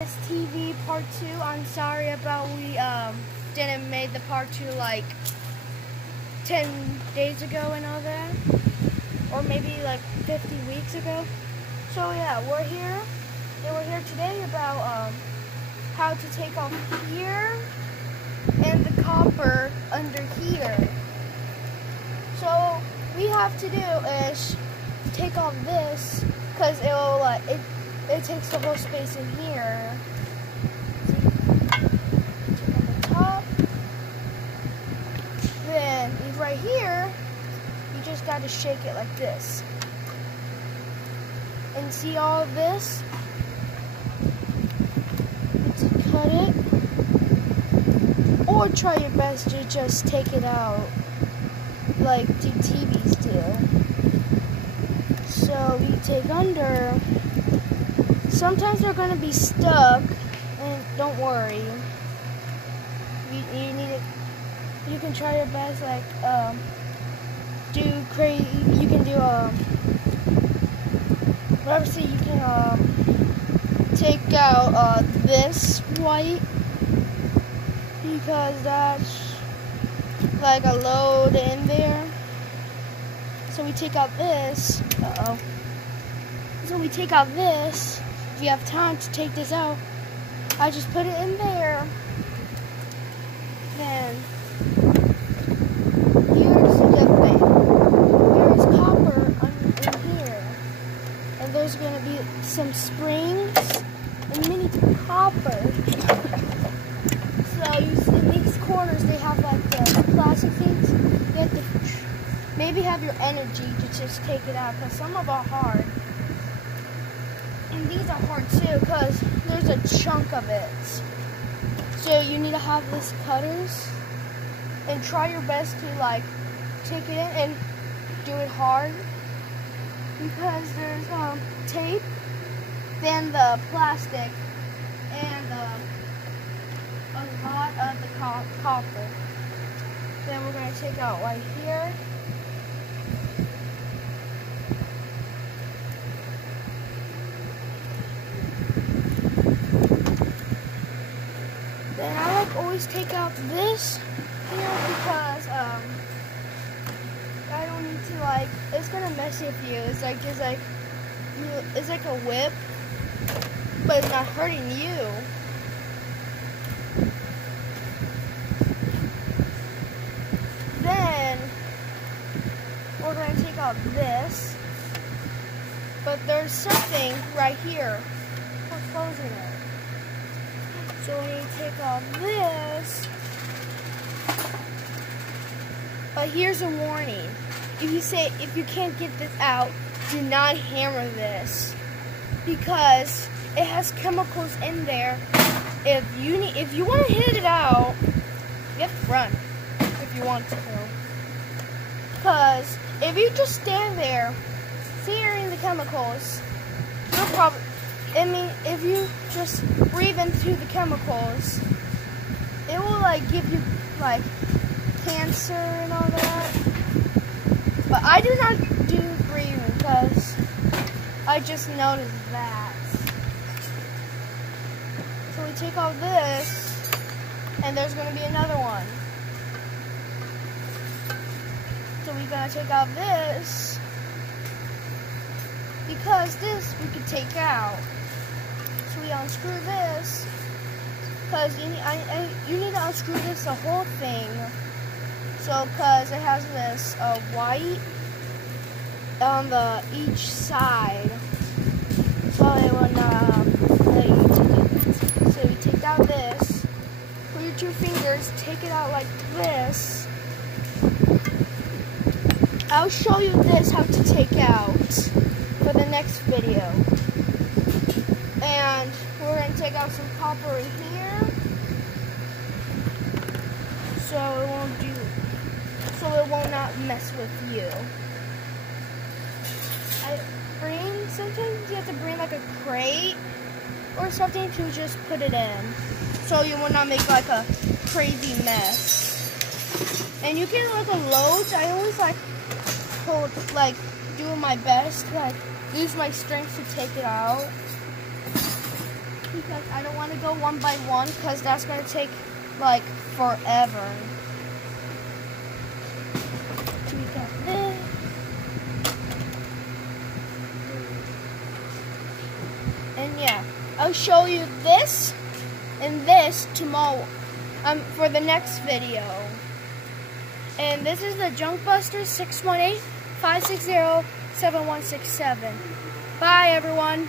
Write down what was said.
This TV part 2. I'm sorry about we didn't make the part 2 like 10 days ago and all that, or maybe like 50 weeks ago. So yeah, we're here, and we're here today about how to take off here and the copper under here. So we have to do is take off this because it will it takes the whole space in here. See, on the top. Then right here, you just got to shake it like this. And see all of this? To cut it. Or try your best to just take it out like the TVs do. So you take under. Sometimes they're going to be stuck, and don't worry. You need it. You can try your best, like you can do obviously you can take out this white because that's like a load in there. So we take out this. So we take out this. If you have time to take this out, I just put it in there. Then here's the thing. Here's copper in here, and there's gonna be some springs and mini copper. So in these corners they have like the plastic things. You have to maybe have your energy to just take it out because some of them are hard. And these are hard too because there's a chunk of it. So you need to have these cutters and try your best to like take it in and do it hard because there's tape, then the plastic, and a lot of the copper. Then we're going to take out right here. Then I always take out this here because I don't need to it's gonna mess with you. It's like just like it's like a whip, but it's not hurting you. Then we're gonna take out this, but there's something right here for closing it. So when you take off this, but here's a warning. If you can't get this out, do not hammer this because it has chemicals in there. If you want to hit it out, you have to run if you want to. Because if you just stand there, fearing the chemicals, you'll probably. If you just breathe in through the chemicals, it will give you cancer and all that. But I do not do breathing because I just noticed that. So we take off this, and there's going to be another one. So we're going to take out this because this we could take out. So we unscrew this because you need to unscrew this the whole thing. So because it has this white on each side, so it will not let you take it. So you take out this. Put your two fingers, take it out like this. I'll show you this how to take out for the next video. And we're going to take out some copper in here, so it will not mess with you. Sometimes you have to bring like a crate or something to just put it in, so you will not make like a crazy mess. And you can loads. I always do my best, use my strength to take it out. because I don't want to go one by one because that's going to take like forever. We got this. And yeah, I'll show you this and this tomorrow for the next video. And this is the Junk Buster 618-560-7167. Bye everyone.